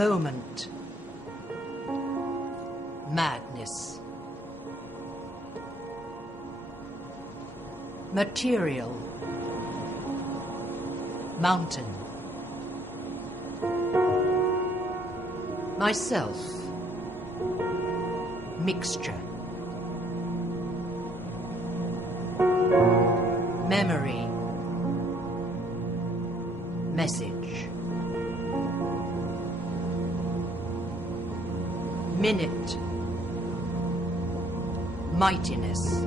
moment, madness, material, mountain, myself, mixture, memory, message, minute, mightiness,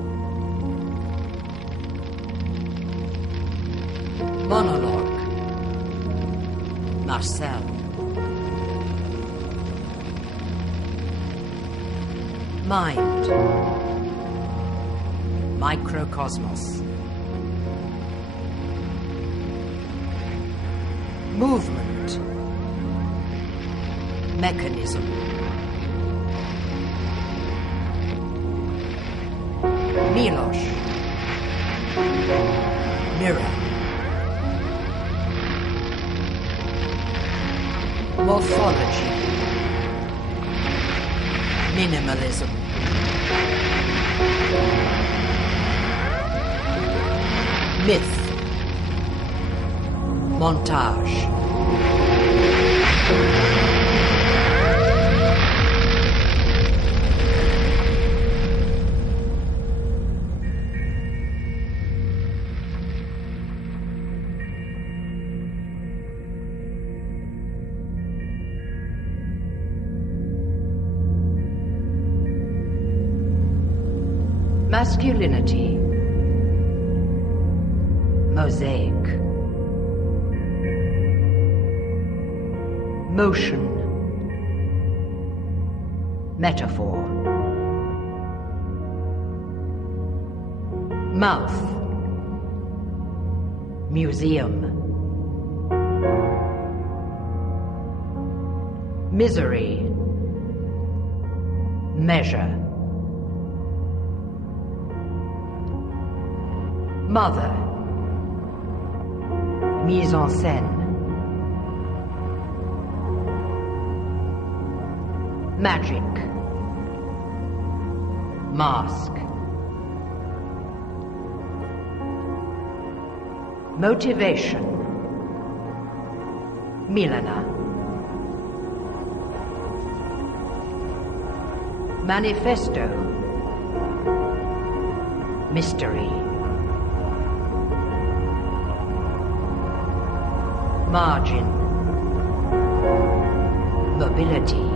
monologue, Marcel, mind, microcosmos, movement, mechanism, Miloš, mirror, morphology, minimalism, myth, montage, masculinity, mosaic, motion, metaphor, mouth, museum, misery, measure, mother, mise en scène, magic, mask, motivation, Milana, manifesto, mystery, margin, mobility,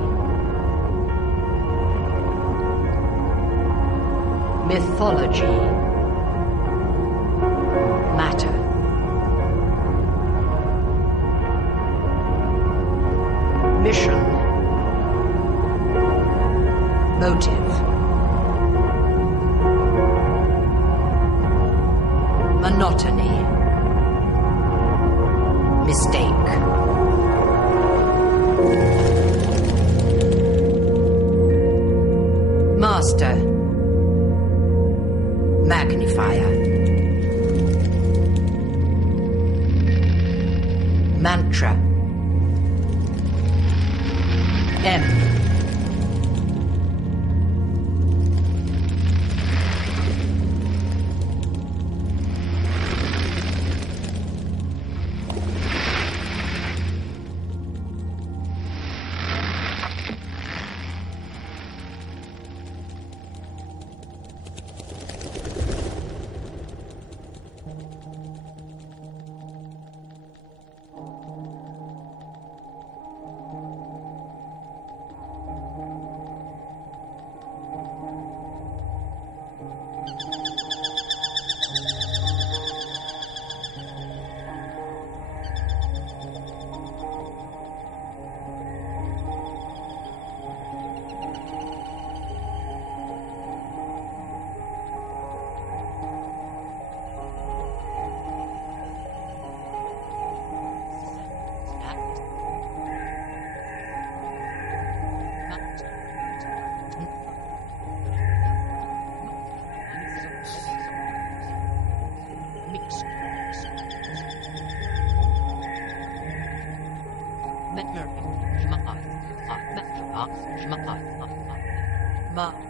mythology, matter, mission, motive, monotony, mistake, master, magnifier, mantra, M, Ma.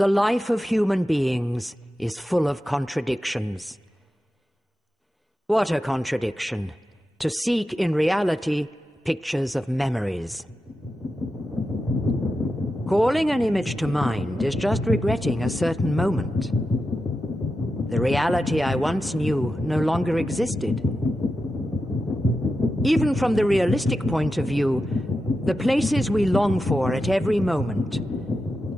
The life of human beings is full of contradictions. What a contradiction, to seek in reality pictures of memories. Calling an image to mind is just regretting a certain moment. The reality I once knew no longer existed. Even from the realistic point of view, the places we long for at every moment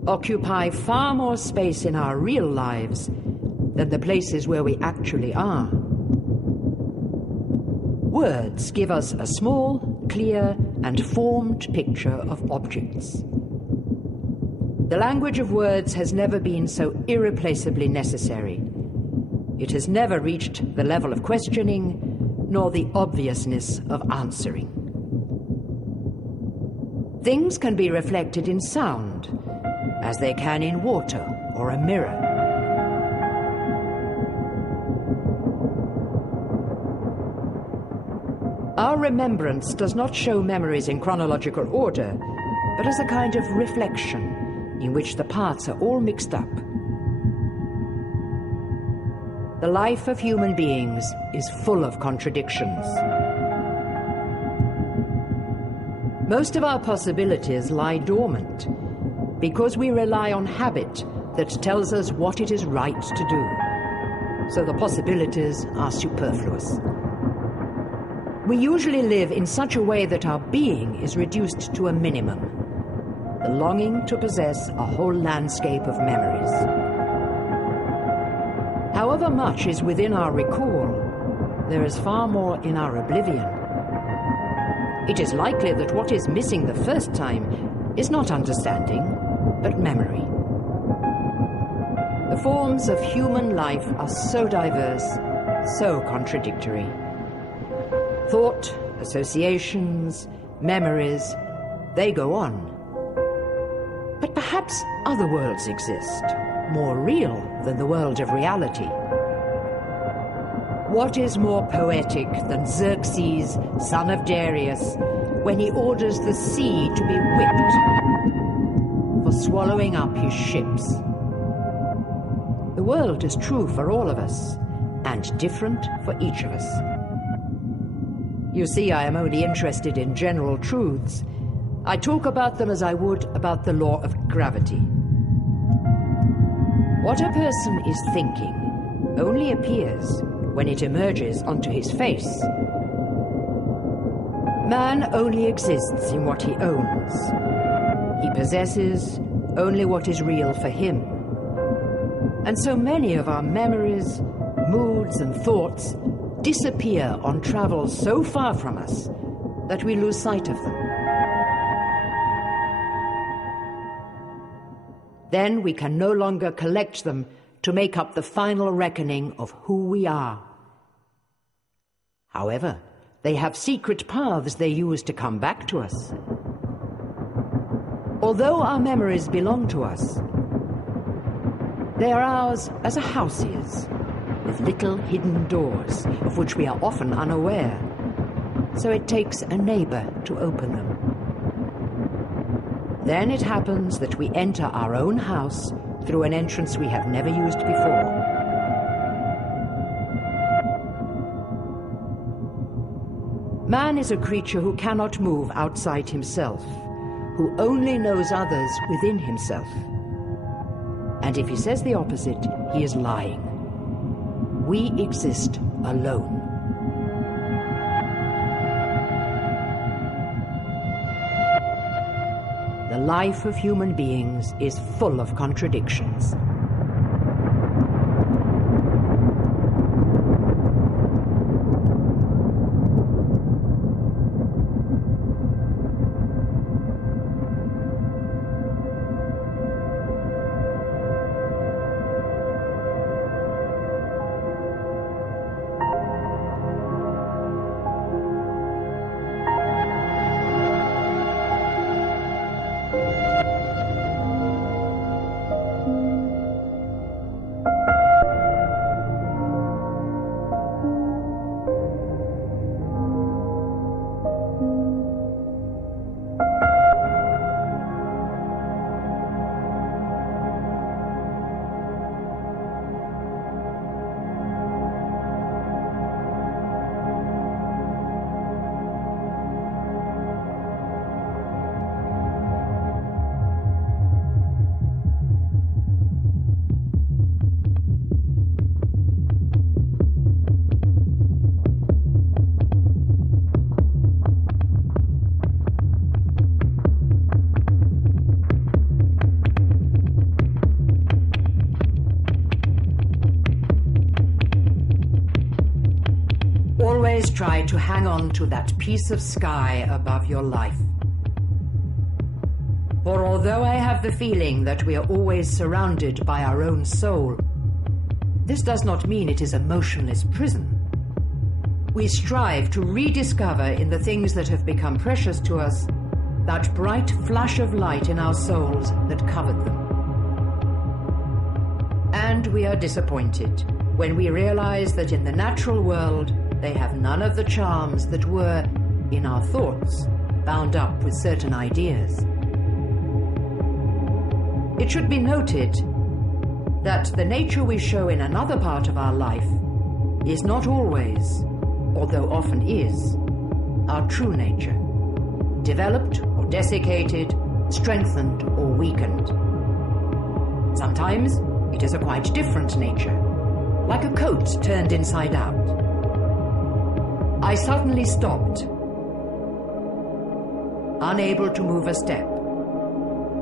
occupy far more space in our real lives than the places where we actually are. Words give us a small, clear, and formed picture of objects. The language of words has never been so irreplaceably necessary. It has never reached the level of questioning, nor the obviousness of answering. Things can be reflected in sound, as they can in water or a mirror. Our remembrance does not show memories in chronological order, but as a kind of reflection in which the parts are all mixed up. The life of human beings is full of contradictions. Most of our possibilities lie dormant because we rely on habit that tells us what it is right to do. So the possibilities are superfluous. We usually live in such a way that our being is reduced to a minimum, the longing to possess a whole landscape of memories. However much is within our recall, there is far more in our oblivion. It is likely that what is missing the first time is not understanding, but memory. The forms of human life are so diverse, so contradictory. Thought, associations, memories, they go on. But perhaps other worlds exist, more real than the world of reality. What is more poetic than Xerxes, son of Darius, when he orders the sea to be whipped for swallowing up his ships? The world is true for all of us, and different for each of us. You see, I am only interested in general truths. I talk about them as I would about the law of gravity. What a person is thinking only appears when it emerges onto his face. Man only exists in what he owns. He possesses only what is real for him. And so many of our memories, moods, and thoughts disappear on travel so far from us that we lose sight of them. Then we can no longer collect them to make up the final reckoning of who we are. However, they have secret paths they use to come back to us. Although our memories belong to us, they are ours as a house is, with little hidden doors, of which we are often unaware, so it takes a neighbor to open them. Then it happens that we enter our own house through an entrance we have never used before. Man is a creature who cannot move outside himself, who only knows others within himself. And if he says the opposite, he is lying. We exist alone. The life of human beings is full of contradictions. Always try to hang on to that piece of sky above your life. For although I have the feeling that we are always surrounded by our own soul, this does not mean it is a motionless prison. We strive to rediscover in the things that have become precious to us that bright flash of light in our souls that covered them. And we are disappointed when we realize that in the natural world they have none of the charms that were, in our thoughts, bound up with certain ideas. It should be noted that the nature we show in another part of our life is not always, although often is, our true nature, developed or desiccated, strengthened or weakened. Sometimes it is a quite different nature, like a coat turned inside out. I suddenly stopped, unable to move a step,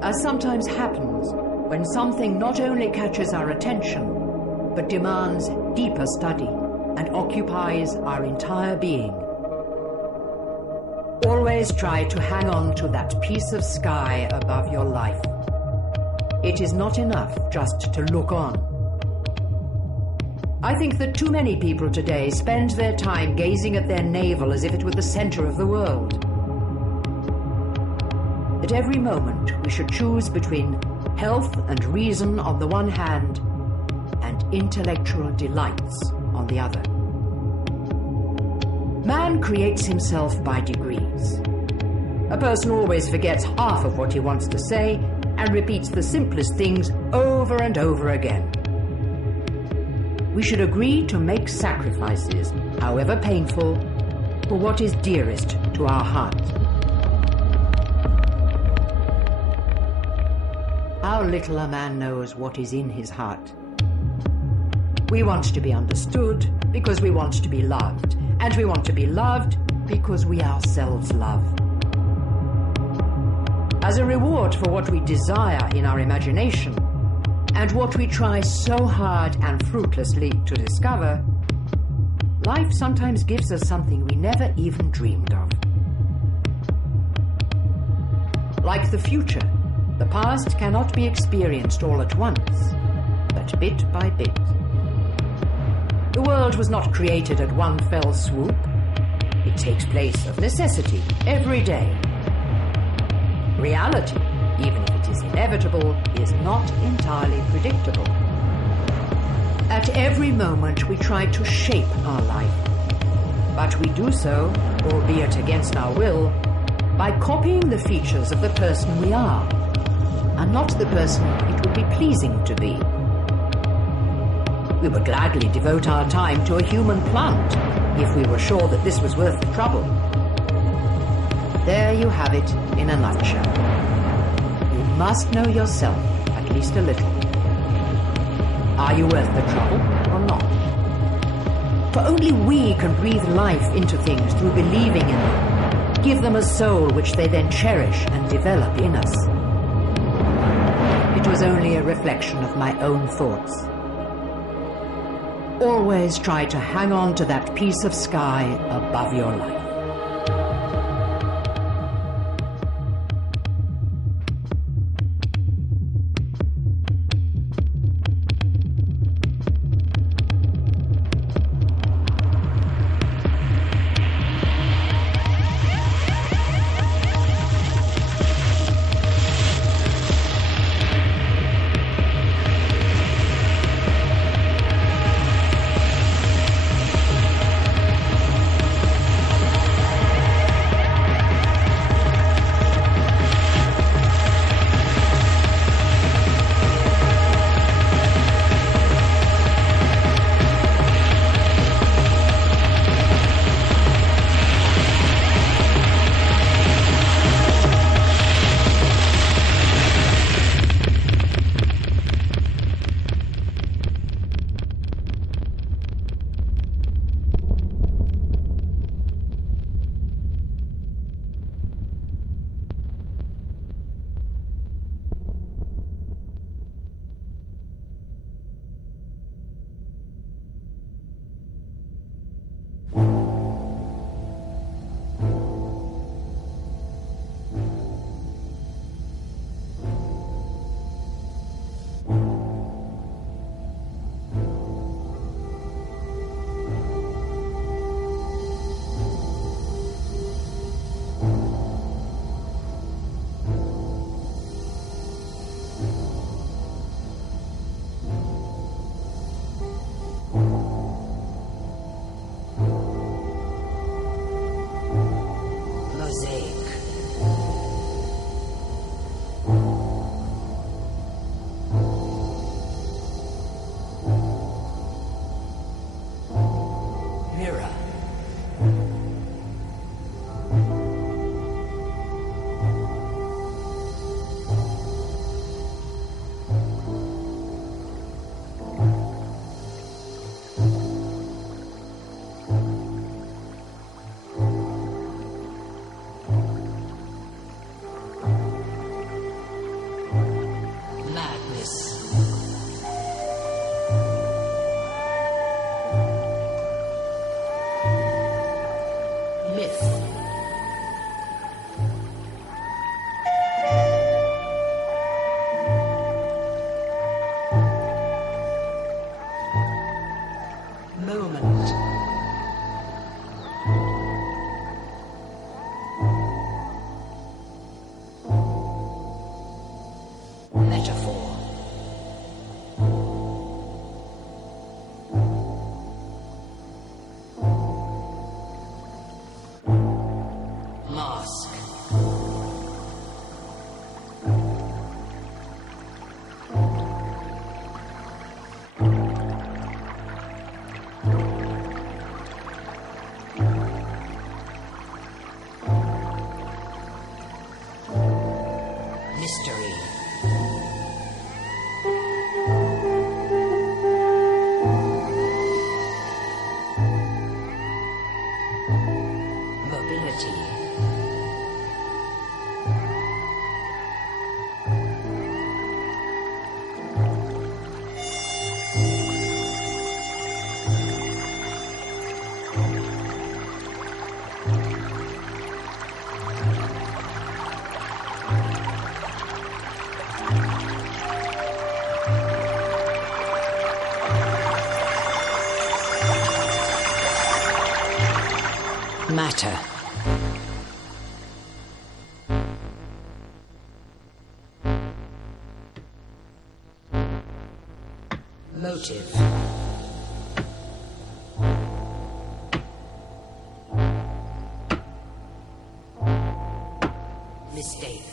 as sometimes happens when something not only catches our attention, but demands deeper study and occupies our entire being. Always try to hang on to that piece of sky above your life. It is not enough just to look on. I think that too many people today spend their time gazing at their navel as if it were the center of the world. At every moment, we should choose between health and reason on the one hand and intellectual delights on the other. Man creates himself by degrees. A person always forgets half of what he wants to say and repeats the simplest things over and over again. We should agree to make sacrifices, however painful, for what is dearest to our heart. How little a man knows what is in his heart. We want to be understood because we want to be loved, and we want to be loved because we ourselves love. As a reward for what we desire in our imagination, and what we try so hard and fruitlessly to discover, life sometimes gives us something we never even dreamed of. Like the future, the past cannot be experienced all at once, but bit by bit. The world was not created at one fell swoop. It takes place of necessity every day. Reality, even if it is inevitable, is not entirely predictable. At every moment we try to shape our life, but we do so, albeit against our will, by copying the features of the person we are, and not the person it would be pleasing to be. We would gladly devote our time to a human plant if we were sure that this was worth the trouble. There you have it in a nutshell. You must know yourself at least a little. Are you worth the trouble or not? For only we can breathe life into things through believing in them, give them a soul which they then cherish and develop in us. It was only a reflection of my own thoughts. Always try to hang on to that piece of sky above your life. Mystery. Mobility. Matter. Motive. Mistake.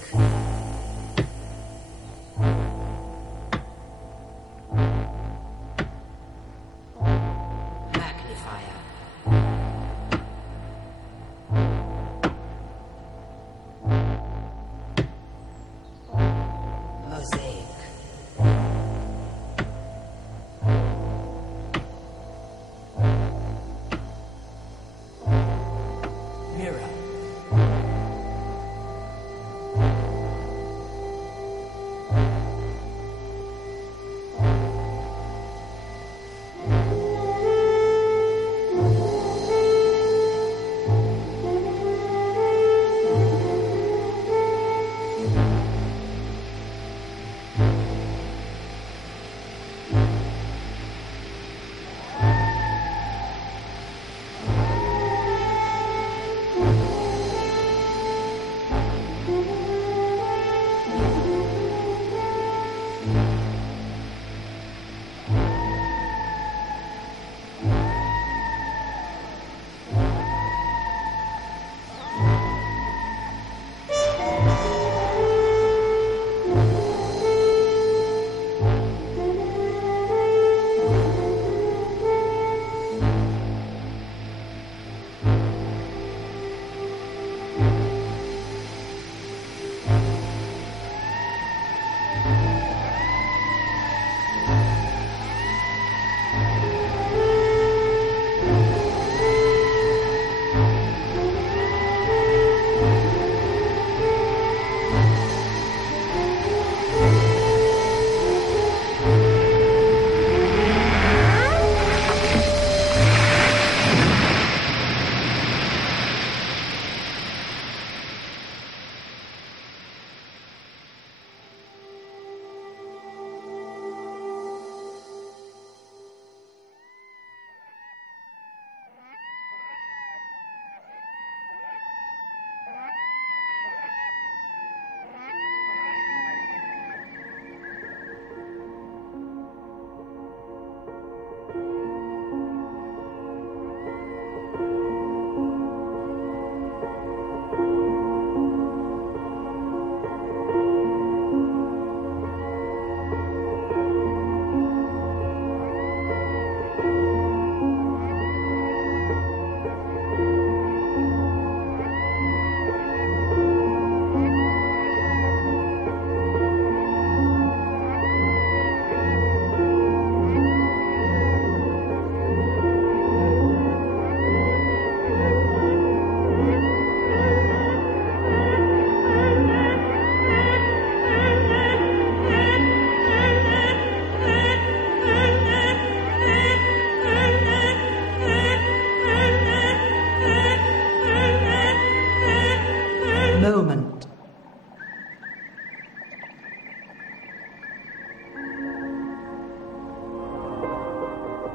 Moment.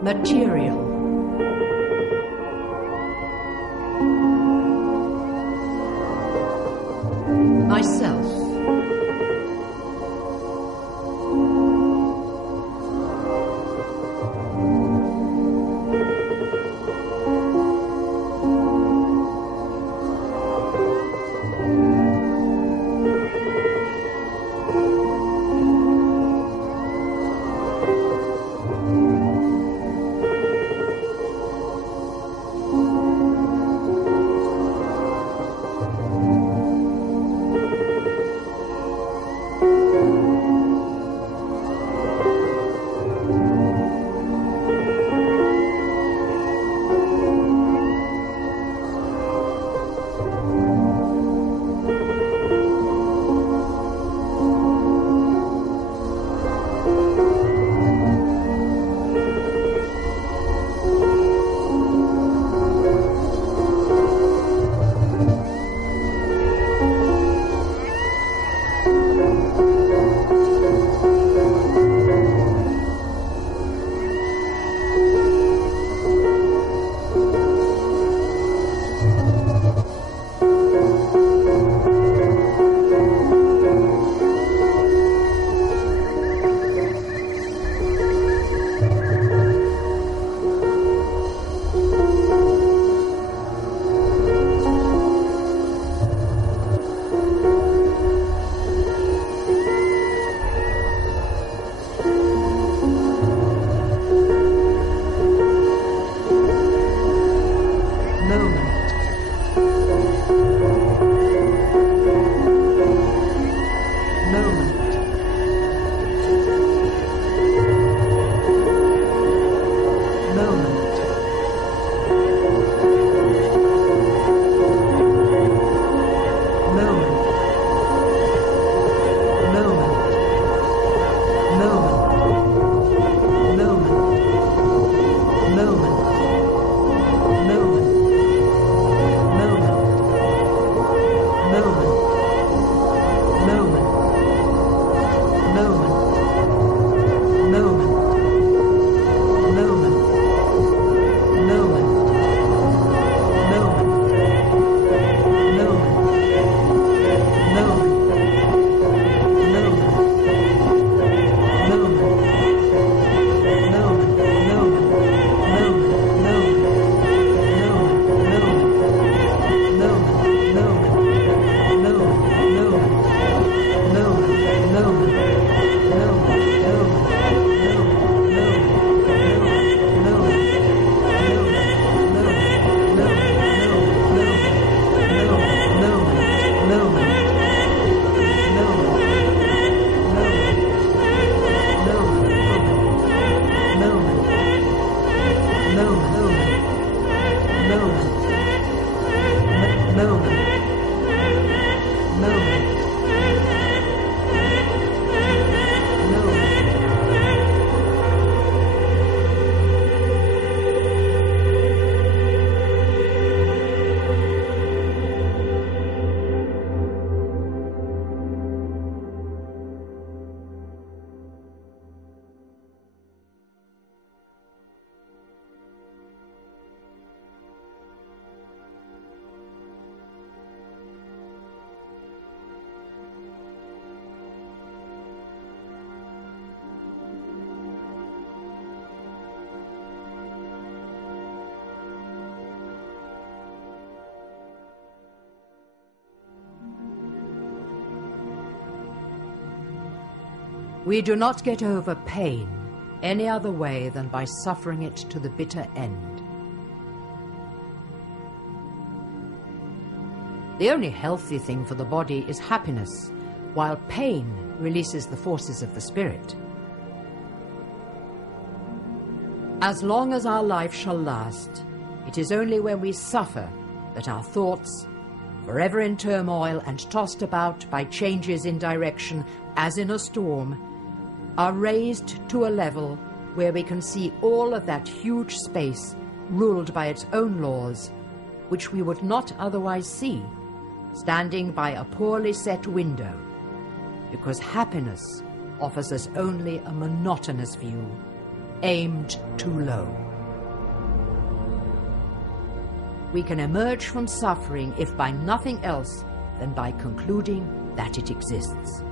Material. Myself. We do not get over pain any other way than by suffering it to the bitter end. The only healthy thing for the body is happiness, while pain releases the forces of the spirit. As long as our life shall last, it is only when we suffer that our thoughts, forever in turmoil and tossed about by changes in direction as in a storm, are raised to a level where we can see all of that huge space ruled by its own laws, which we would not otherwise see, standing by a poorly set window, because happiness offers us only a monotonous view, aimed too low. We can emerge from suffering, if by nothing else than by concluding that it exists.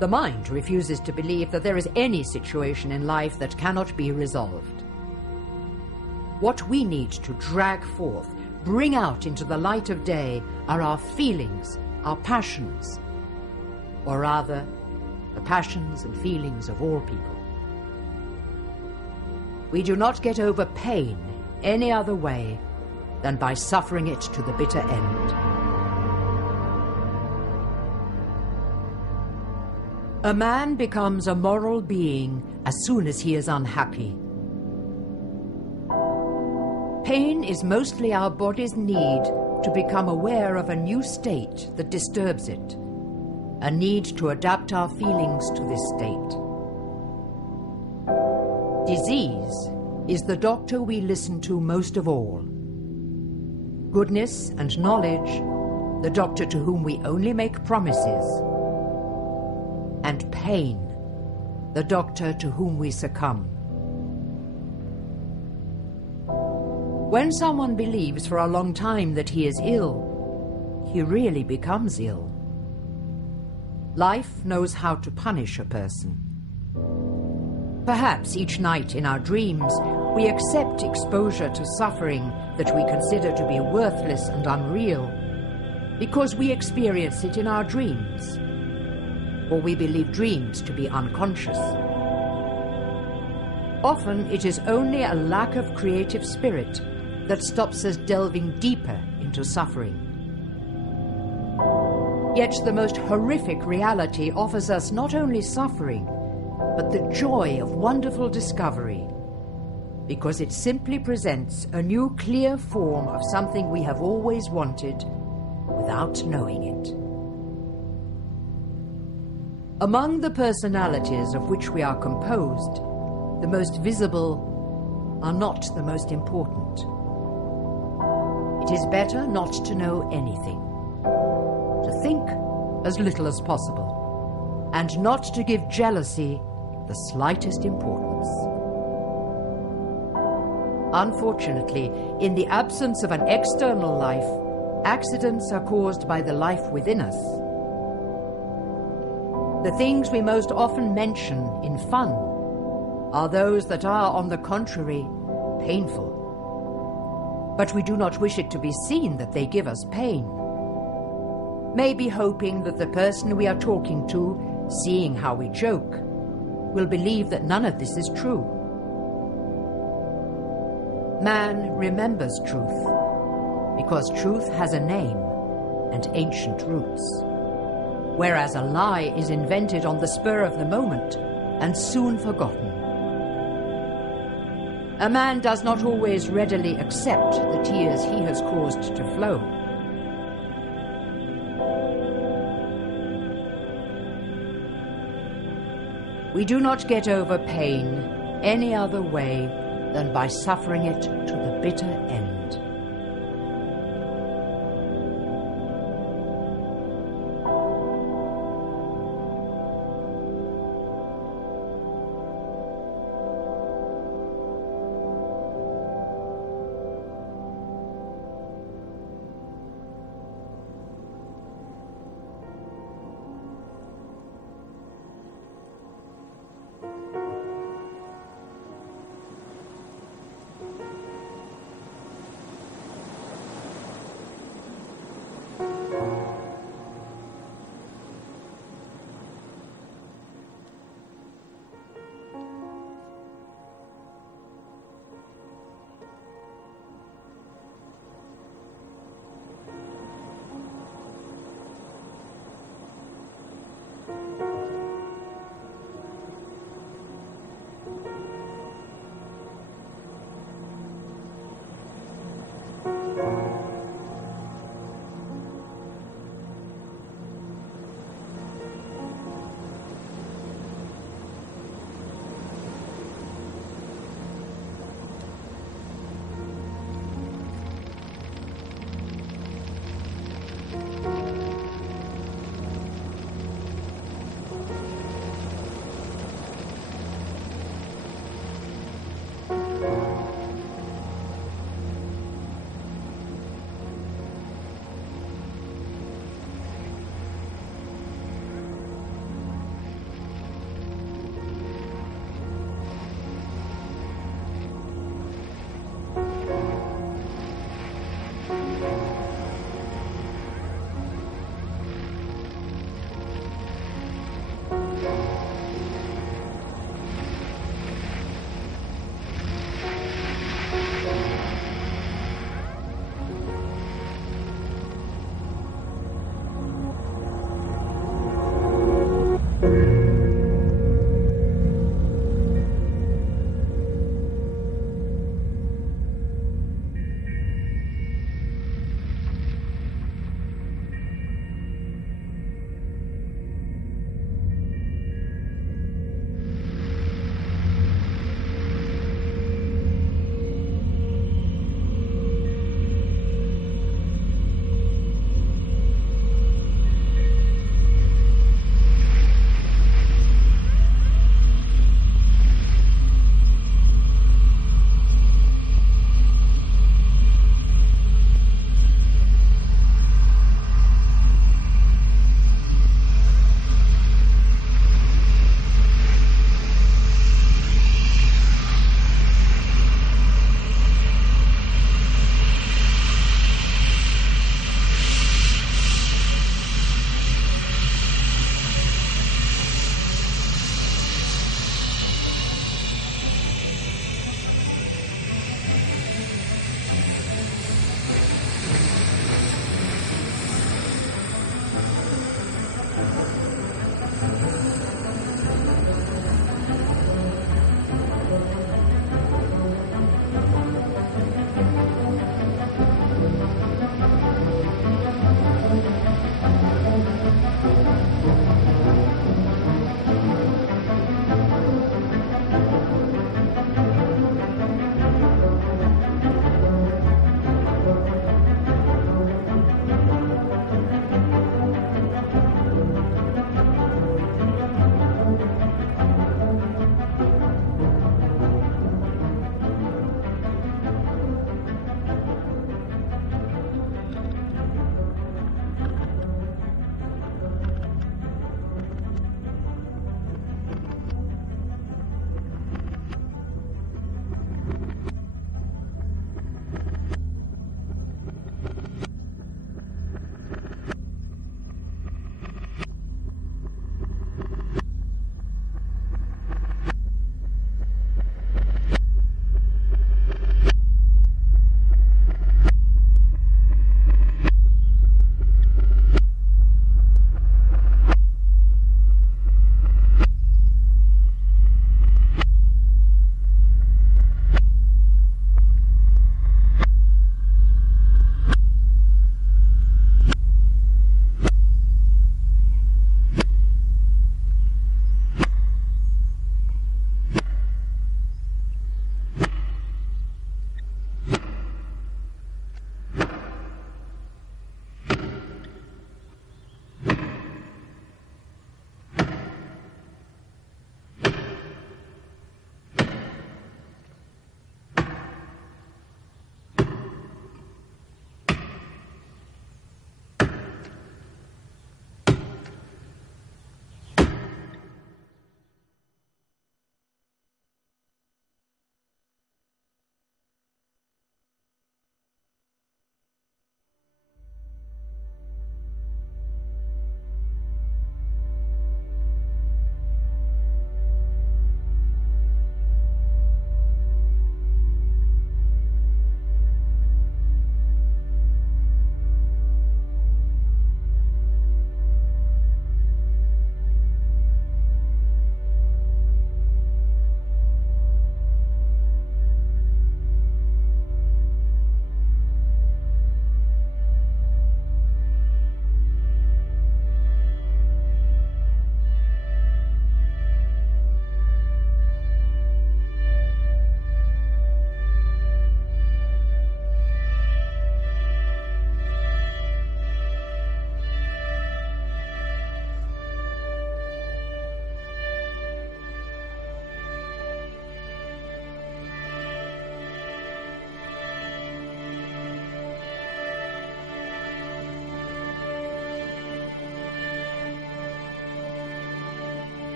The mind refuses to believe that there is any situation in life that cannot be resolved. What we need to drag forth, bring out into the light of day, are our feelings, our passions, or rather, the passions and feelings of all people. We do not get over pain any other way than by suffering it to the bitter end. A man becomes a moral being as soon as he is unhappy. Pain is mostly our body's need to become aware of a new state that disturbs it, a need to adapt our feelings to this state. Disease is the doctor we listen to most of all. Goodness and knowledge, the doctor to whom we only make promises. And pain, the doctor to whom we succumb. When someone believes for a long time that he is ill, he really becomes ill. Life knows how to punish a person. Perhaps each night in our dreams we accept exposure to suffering that we consider to be worthless and unreal because we experience it in our dreams, or we believe dreams to be unconscious. Often it is only a lack of creative spirit that stops us delving deeper into suffering. Yet the most horrific reality offers us not only suffering, but the joy of wonderful discovery, because it simply presents a new clear form of something we have always wanted without knowing it. Among the personalities of which we are composed, the most visible are not the most important. It is better not to know anything, to think as little as possible, and not to give jealousy the slightest importance. Unfortunately, in the absence of an external life, accidents are caused by the life within us. The things we most often mention in fun are those that are, on the contrary, painful. But we do not wish it to be seen that they give us pain. Maybe hoping that the person we are talking to, seeing how we joke, will believe that none of this is true. Man remembers truth, because truth has a name and ancient roots, whereas a lie is invented on the spur of the moment and soon forgotten. A man does not always readily accept the tears he has caused to flow. We do not get over pain any other way than by suffering it to the bitter end.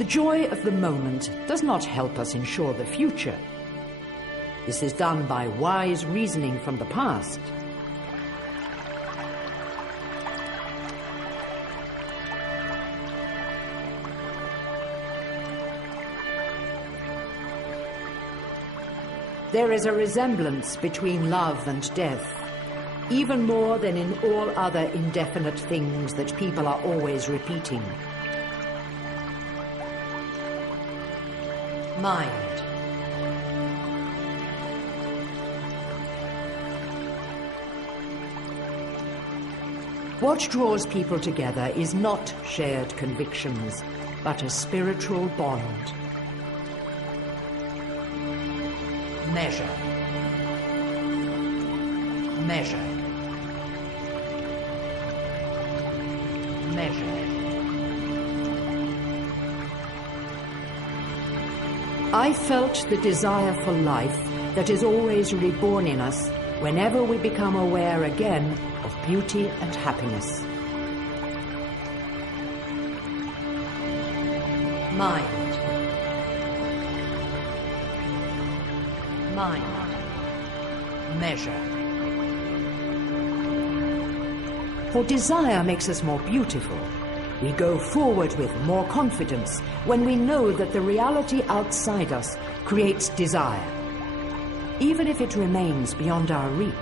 The joy of the moment does not help us ensure the future. This is done by wise reasoning from the past. There is a resemblance between love and death, even more than in all other indefinite things that people are always repeating. Mind. What draws people together is not shared convictions, but a spiritual bond. Measure. Measure. Measure. I felt the desire for life that is always reborn in us whenever we become aware again of beauty and happiness. Mind. Mind. Measure. For desire makes us more beautiful. We go forward with more confidence when we know that the reality outside us creates desire, even if it remains beyond our reach.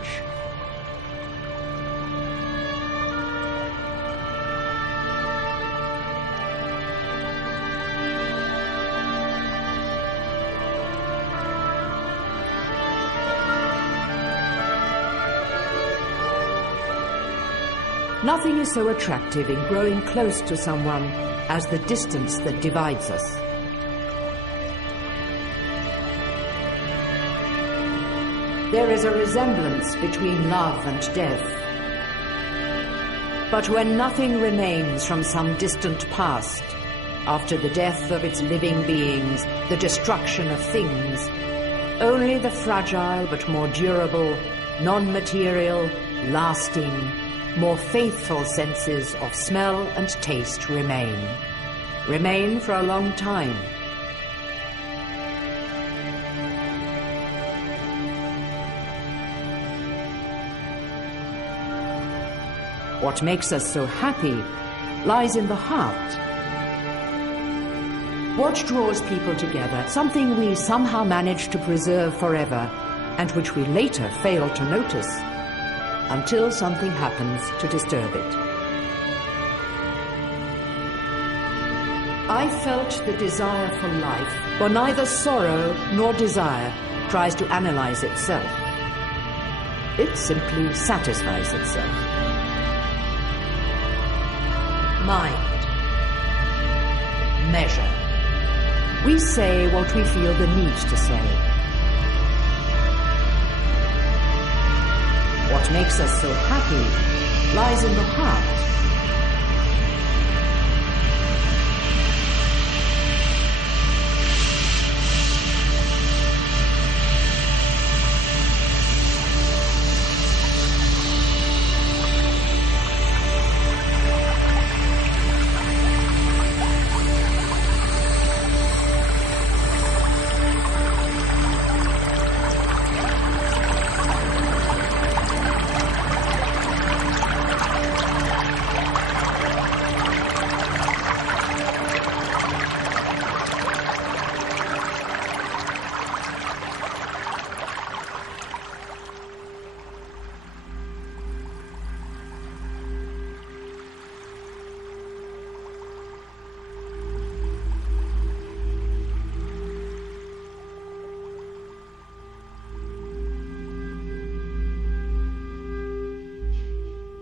Nothing is so attractive in growing close to someone as the distance that divides us. There is a resemblance between love and death. But when nothing remains from some distant past, after the death of its living beings, the destruction of things, only the fragile but more durable, non-material, lasting, more faithful senses of smell and taste remain for a long time. What makes us so happy lies in the heart. What draws people together, something we somehow manage to preserve forever, and which we later fail to notice, until something happens to disturb it. I felt the desire for life, for neither sorrow nor desire tries to analyze itself. It simply satisfies itself. Mind. Measure. We say what we feel the need to say. What makes us so happy lies in the heart.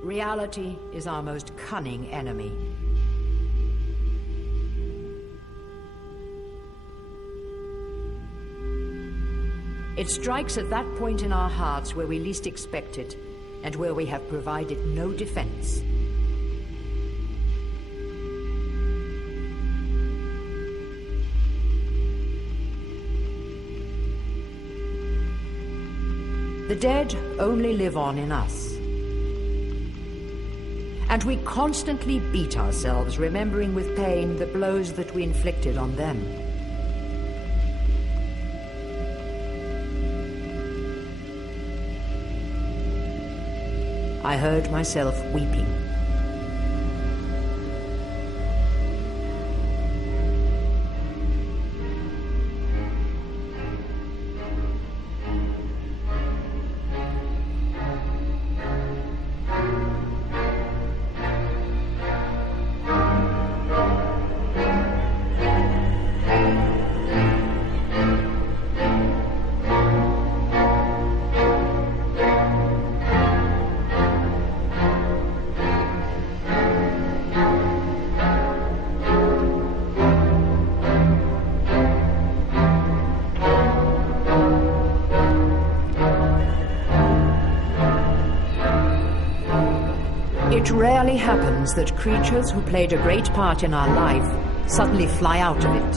Reality is our most cunning enemy. It strikes at that point in our hearts where we least expect it, and where we have provided no defense. The dead only live on in us. and we constantly beat ourselves, remembering with pain the blows that we inflicted on them. I heard myself weeping. It rarely happens that creatures who played a great part in our life suddenly fly out of it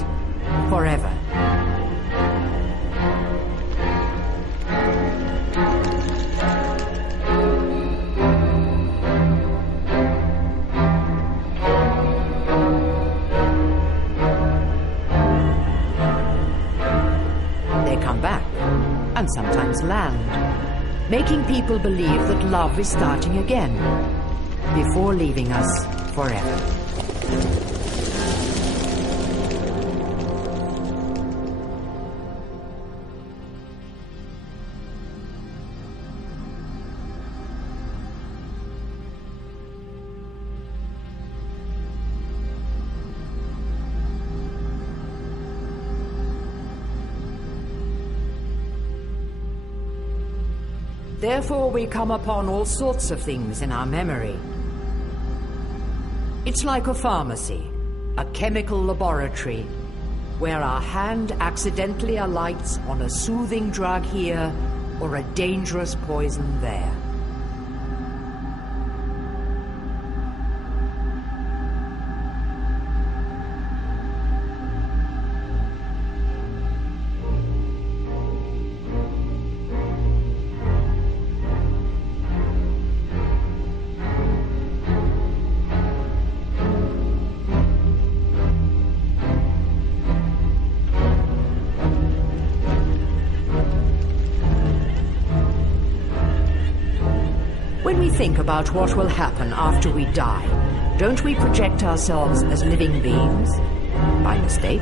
forever. They come back, and sometimes land, making people believe that love is starting again, before leaving us forever. Therefore, we come upon all sorts of things in our memory. It's like a pharmacy, a chemical laboratory, where our hand accidentally alights on a soothing drug here or a dangerous poison there. When we think about what will happen after we die, don't we project ourselves as living beings? By mistake?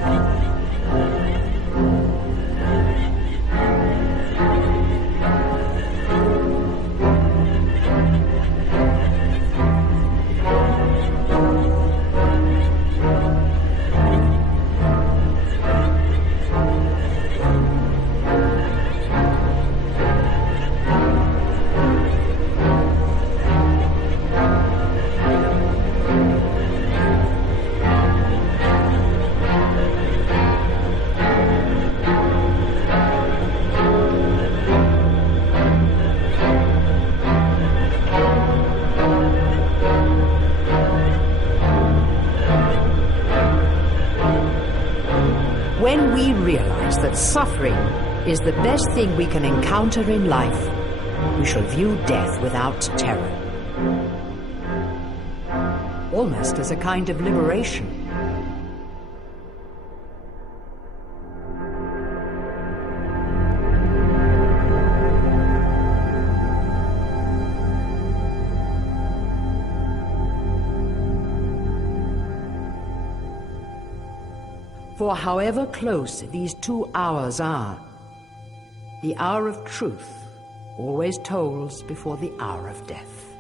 When we realize that suffering is the best thing we can encounter in life, we shall view death without terror. Almost as a kind of liberation. For however close these 2 hours are, the hour of truth always tolls before the hour of death.